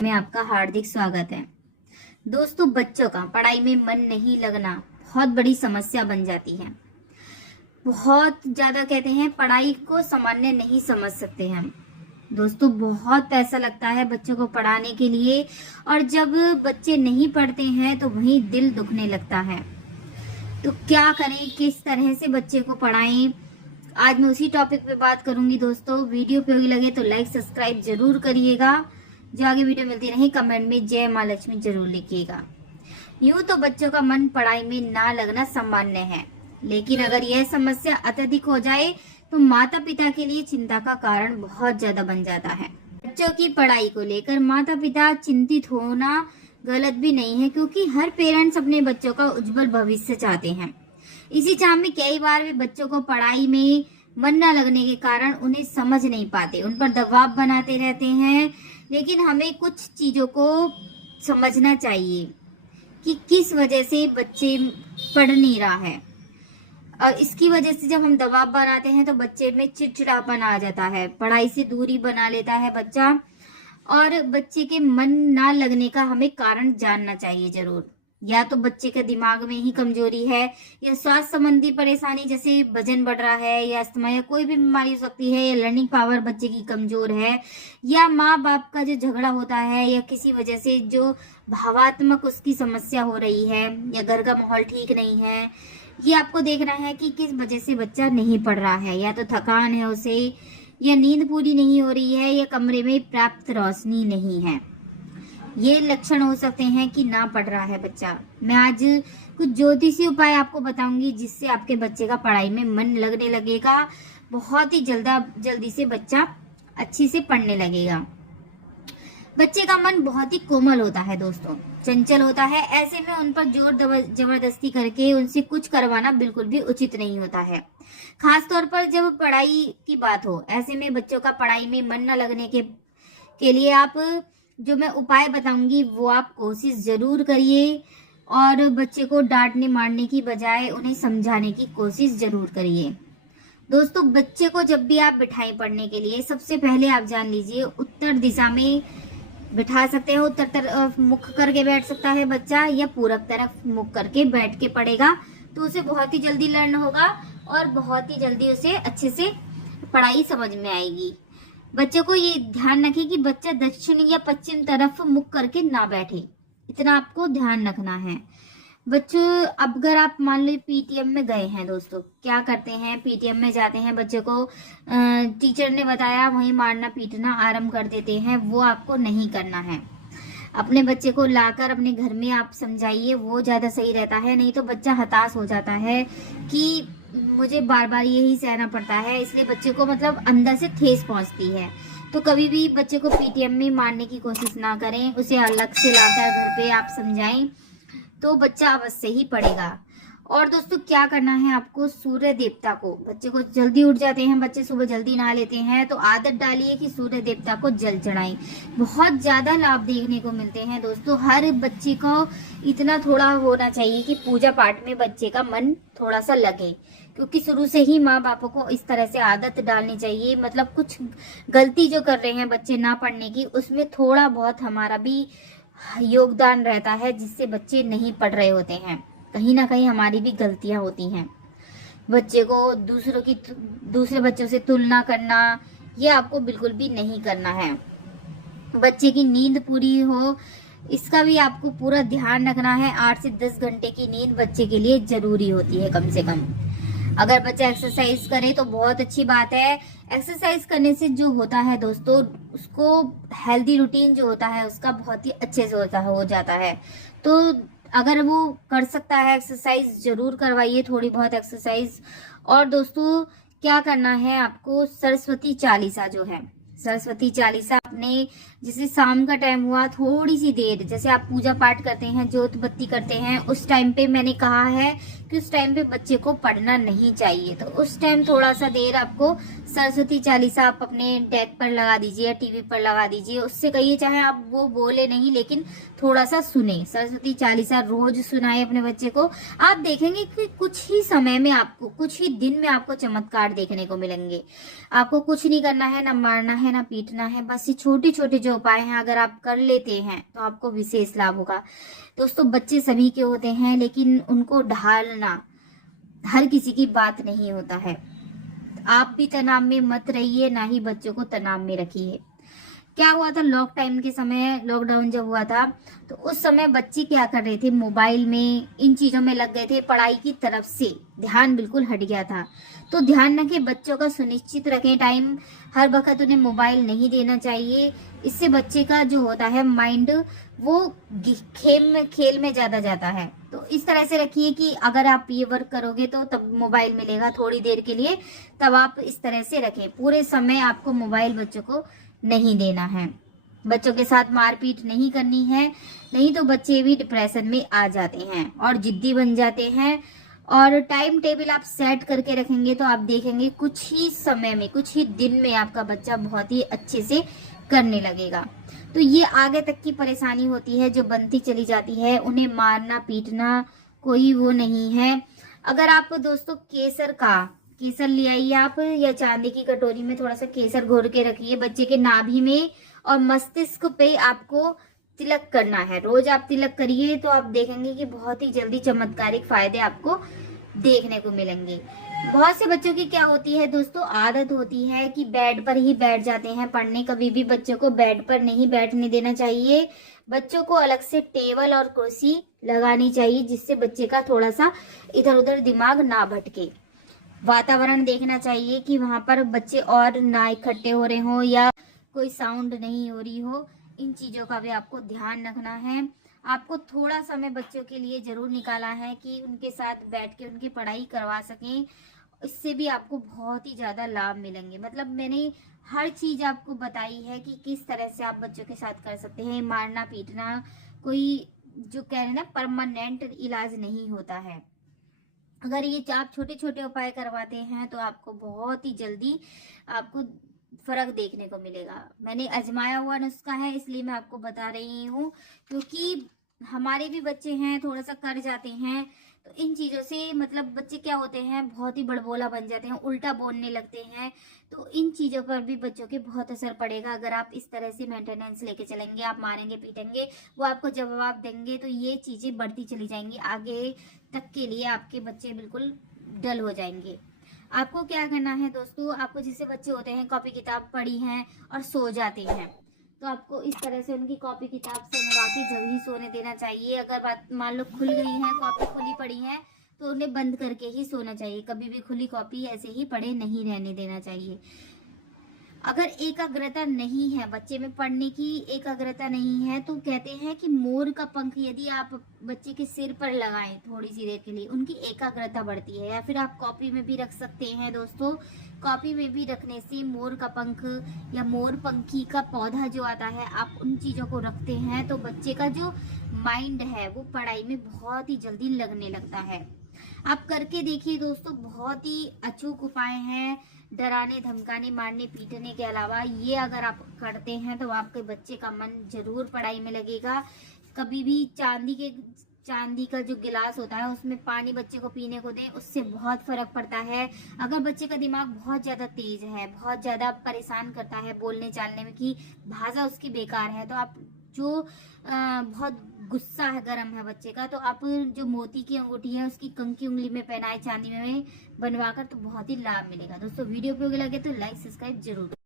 में आपका हार्दिक स्वागत है। दोस्तों, बच्चों का पढ़ाई में मन नहीं लगना बहुत बड़ी समस्या बन जाती है। बहुत ज्यादा कहते हैं पढ़ाई को सामान्य नहीं समझ सकते हम। दोस्तों, बहुत पैसा लगता है बच्चों को पढ़ाने के लिए और जब बच्चे नहीं पढ़ते हैं तो वहीं दिल दुखने लगता है। तो क्या करें, किस तरह से बच्चे को पढ़ाएं, आज मैं उसी टॉपिक पे बात करूंगी। दोस्तों, वीडियो उपयोगी लगे तो लाइक सब्सक्राइब जरूर करिएगा। जो आगे वीडियो मिलती रही कमेंट में जय माँ लक्ष्मी जरूर लिखिएगा। यूं तो बच्चों का मन पढ़ाई में ना लगना सामान्य है, लेकिन अगर यह समस्या अत्यधिक हो जाए तो माता पिता के लिए चिंता का कारण बहुत ज्यादा बन जाता है। बच्चों की पढ़ाई को लेकर माता पिता चिंतित होना गलत भी नहीं है, क्योंकि हर पेरेंट्स अपने बच्चों का उज्जवल भविष्य चाहते हैं। इसी चाह में कई बार वे बच्चों को पढ़ाई में मन न लगने के कारण उन्हें समझ नहीं पाते, उन पर दबाव बनाते रहते हैं। लेकिन हमें कुछ चीजों को समझना चाहिए कि किस वजह से बच्चे पढ़ नहीं रहा है, और इसकी वजह से जब हम दबाव बनाते हैं तो बच्चे में चिड़चिड़ापन आ जाता है, पढ़ाई से दूरी बना लेता है बच्चा। और बच्चे के मन ना लगने का हमें कारण जानना चाहिए जरूर। या तो बच्चे के दिमाग में ही कमजोरी है, या स्वास्थ्य संबंधी परेशानी जैसे वजन बढ़ रहा है, या अस्थमा, या कोई भी बीमारी हो सकती है, या लर्निंग पावर बच्चे की कमजोर है, या माँ बाप का जो झगड़ा होता है, या किसी वजह से जो भावात्मक उसकी समस्या हो रही है, या घर का माहौल ठीक नहीं है। ये आपको देखना है कि किस वजह से बच्चा नहीं पढ़ रहा है। या तो थकान है उसे, या नींद पूरी नहीं हो रही है, या कमरे में पर्याप्त रोशनी नहीं है। ये लक्षण हो सकते हैं कि ना पढ़ रहा है बच्चा। मैं आज कुछ ज्योतिषी उपाय आपको बताऊंगी जिससे आपके बच्चे का पढ़ाई में मन लगने लगेगा। बहुत ही जल्दी से बच्चा अच्छी से पढ़ने लगेगा। बच्चे का मन बहुत ही कोमल होता है दोस्तों, चंचल होता है। ऐसे में उन पर जोर जबरदस्ती करके उनसे कुछ करवाना बिल्कुल भी उचित नहीं होता है, खास तौर पर जब पढ़ाई की बात हो। ऐसे में बच्चों का पढ़ाई में मन न लगने के लिए आप जो मैं उपाय बताऊंगी वो आप कोशिश जरूर करिए, और बच्चे को डांटने मारने की बजाय उन्हें समझाने की कोशिश जरूर करिए। दोस्तों, बच्चे को जब भी आप बिठाएं पढ़ने के लिए, सबसे पहले आप जान लीजिए उत्तर दिशा में बिठा सकते हैं। उत्तर तरफ मुख करके बैठ सकता है बच्चा, या पूरब तरफ मुख करके बैठ के पढ़ेगा तो उसे बहुत ही जल्दी लर्न होगा और बहुत ही जल्दी उसे अच्छे से पढ़ाई समझ में आएगी। बच्चे को ये ध्यान रखें कि बच्चा दक्षिण या पश्चिम तरफ मुख करके ना बैठे, इतना आपको ध्यान रखना है। बच्चों, अब अगर आप मान लो पीटीएम में गए हैं, दोस्तों क्या करते हैं, पीटीएम में जाते हैं, बच्चे को टीचर ने बताया वहीं मारना पीटना आरंभ कर देते हैं। वो आपको नहीं करना है। अपने बच्चे को लाकर अपने घर में आप समझाइए, वो ज्यादा सही रहता है। नहीं तो बच्चा हताश हो जाता है कि मुझे बार बार यही सहना पड़ता है, इसलिए बच्चे को मतलब अंदर से ठेस पहुंचती है। तो कभी भी बच्चे को पीटीएम में मारने की कोशिश ना करें, उसे अलग से लाकर घर पे आप समझाएं तो बच्चा अवश्य ही पढ़ेगा। और दोस्तों, क्या करना है आपको, सूर्य देवता को, बच्चे को जल्दी उठ जाते हैं बच्चे, सुबह जल्दी नहा लेते हैं, तो आदत डालिए कि सूर्य देवता को जल चढ़ाएं। बहुत ज्यादा लाभ देखने को मिलते हैं दोस्तों। हर बच्चे को इतना थोड़ा होना चाहिए कि पूजा पाठ में बच्चे का मन थोड़ा सा लगे, क्योंकि शुरू से ही माँ बापों को इस तरह से आदत डालनी चाहिए। मतलब कुछ गलती जो कर रहे हैं बच्चे ना पढ़ने की, उसमें थोड़ा बहुत हमारा भी योगदान रहता है, जिससे बच्चे नहीं पढ़ रहे होते हैं। कहीं ना कहीं हमारी भी गलतियां होती हैं। बच्चे को दूसरे बच्चों से तुलना करना, ये आपको बिल्कुल भी नहीं करना है। बच्चे की नींद पूरी हो, इसका भी आपको पूरा ध्यान रखना है। 8 से 10 घंटे की नींद बच्चे के लिए जरूरी होती है कम से कम। अगर बच्चा एक्सरसाइज करे तो बहुत अच्छी बात है। एक्सरसाइज करने से जो होता है दोस्तों, उसको हेल्दी रूटीन जो होता है उसका बहुत ही अच्छे से हो जाता है। तो अगर वो कर सकता है एक्सरसाइज, जरूर करवाइए थोड़ी बहुत एक्सरसाइज। और दोस्तों, क्या करना है आपको, सरस्वती चालीसा जो है, सरस्वती चालीसा अपने जैसे शाम का टाइम हुआ, थोड़ी सी देर, जैसे आप पूजा पाठ करते हैं, जोत बत्ती करते हैं, उस टाइम पे मैंने कहा है कि उस टाइम पे बच्चे को पढ़ना नहीं चाहिए। तो उस टाइम थोड़ा सा देर आपको सरस्वती चालीसा आप अपने डेस्क पर लगा दीजिए या टीवी पर लगा दीजिए। उससे कहिए, चाहे आप वो बोले नहीं लेकिन थोड़ा सा सुने। सरस्वती चालीसा रोज सुनाए अपने बच्चे को। आप देखेंगे कि कुछ ही समय में आपको, कुछ ही दिन में आपको चमत्कार देखने को मिलेंगे। आपको कुछ नहीं करना है, ना मारना है ना पीटना है, बस छोटे छोटे जो उपाय हैं अगर आप कर लेते हैं तो आपको विशेष लाभ होगा। दोस्तों बच्चे सभी के होते हैं, लेकिन उनको ढालना हर किसी की बात नहीं होता है। आप भी तनाव में मत रहिए, ना ही बच्चों को तनाव में रखिए। क्या हुआ था लॉक टाइम के समय, लॉकडाउन जब हुआ था तो उस समय बच्चे क्या कर रहे थे, मोबाइल में इन चीजों में लग गए थे, पढ़ाई की तरफ से ध्यान बिल्कुल हट गया था। तो ध्यान रखें, बच्चों का सुनिश्चित रखें टाइम, हर वक्त उन्हें मोबाइल नहीं देना चाहिए। इससे बच्चे का जो होता है माइंड वो खेल में ज्यादा जाता है। तो इस तरह से रखिए कि अगर आप ये वर्क करोगे तो तब मोबाइल मिलेगा थोड़ी देर के लिए, तब आप इस तरह से रखें। पूरे समय आपको मोबाइल बच्चों को नहीं देना है, बच्चों के साथ मारपीट नहीं करनी है, नहीं तो बच्चे भी डिप्रेशन में आ जाते हैं और जिद्दी बन जाते हैं। और टाइम टेबल आप सेट करके रखेंगे तो आप देखेंगे कुछ ही समय में, कुछ ही दिन में आपका बच्चा बहुत ही अच्छे से करने लगेगा। तो ये आगे तक की परेशानी होती है जो बनती चली जाती है, उन्हें मारना पीटना कोई वो नहीं है। अगर आप दोस्तों केसर ले आइए आप, या चांदी की कटोरी में थोड़ा सा केसर घोर के रखिए बच्चे के नाभि में, और मस्तिष्क पे आपको तिलक करना है। रोज आप तिलक करिए तो आप देखेंगे कि बहुत ही जल्दी चमत्कारिक फायदे आपको देखने को मिलेंगे। बहुत से बच्चों की क्या होती है दोस्तों, आदत होती है कि बेड पर ही बैठ जाते हैं पढ़ने। कभी भी बच्चों को बेड पर नहीं बैठने देना चाहिए। बच्चों को अलग से टेबल और कुर्सी लगानी चाहिए, जिससे बच्चे का थोड़ा सा इधर उधर दिमाग ना भटके। वातावरण देखना चाहिए कि वहां पर बच्चे और ना इकट्ठे हो रहे हो या कोई साउंड नहीं हो रही हो। इन चीजों का भी आपको ध्यान रखना है। आपको थोड़ा समय बच्चों के लिए जरूर निकाला है कि उनके साथ बैठ के उनकी पढ़ाई करवा सकें। इससे भी आपको बहुत ही ज्यादा लाभ मिलेंगे। मतलब मैंने हर चीज आपको बताई है कि किस तरह से आप बच्चों के साथ कर सकते हैं। मारना पीटना कोई जो कह रहे हैं ना परमानेंट इलाज नहीं होता है। अगर ये आप छोटे छोटे उपाय करवाते हैं तो आपको बहुत ही जल्दी आपको फर्क देखने को मिलेगा। मैंने आजमाया हुआ नुस्खा है, इसलिए मैं आपको बता रही हूँ, क्योंकि हमारे भी बच्चे हैं थोड़ा सा कर जाते हैं। तो इन चीजों से मतलब बच्चे क्या होते हैं, बहुत ही बड़बोला बन जाते हैं, उल्टा बोलने लगते हैं। तो इन चीजों पर भी बच्चों के बहुत असर पड़ेगा। अगर आप इस तरह से मेंटेनेंस लेके चलेंगे, आप मारेंगे पीटेंगे, वो आपको जवाब देंगे, तो ये चीजें बढ़ती चली जाएंगी। आगे तक के लिए आपके बच्चे बिल्कुल डल हो जाएंगे। आपको क्या करना है दोस्तों, आपको जैसे बच्चे होते हैं कॉपी किताब पढ़ी हैं और सो जाते हैं, तो आपको इस तरह से उनकी कॉपी किताब से मंगा के जब ही सोने देना चाहिए। अगर बात मान लो खुल गई है, कॉपी खुली पड़ी है, तो उन्हें बंद करके ही सोना चाहिए। कभी भी खुली कॉपी ऐसे ही पढ़े नहीं रहने देना चाहिए। अगर एकाग्रता नहीं है बच्चे में, पढ़ने की एकाग्रता नहीं है, तो कहते हैं कि मोर का पंख यदि आप बच्चे के सिर पर लगाएं थोड़ी सी देर के लिए, उनकी एकाग्रता बढ़ती है। या फिर आप कॉपी में भी रख सकते हैं दोस्तों। कॉपी में भी रखने से मोर का पंख या मोर पंखी का पौधा जो आता है, आप उन चीजों को रखते हैं तो बच्चे का जो माइंड है वो पढ़ाई में बहुत ही जल्दी लगने लगता है। आप करके देखिए दोस्तों, बहुत ही अचूक उपाय हैं। डराने धमकाने मारने पीटने के अलावा ये अगर आप करते हैं तो आपके बच्चे का मन जरूर पढ़ाई में लगेगा। कभी भी चांदी का जो गिलास होता है उसमें पानी बच्चे को पीने को दें, उससे बहुत फर्क पड़ता है। अगर बच्चे का दिमाग बहुत ज्यादा तेज है, बहुत ज्यादा परेशान करता है बोलने चालने में कि भाषा उसकी बेकार है, तो आप जो बहुत गुस्सा है, गर्म है बच्चे का, तो आप जो मोती की अंगूठी है उसकी कंकी उंगली में पहनाए चांदी में बनवाकर, तो बहुत ही लाभ मिलेगा। दोस्तों वीडियो उपयोगी लगे तो लाइक सब्सक्राइब जरूर।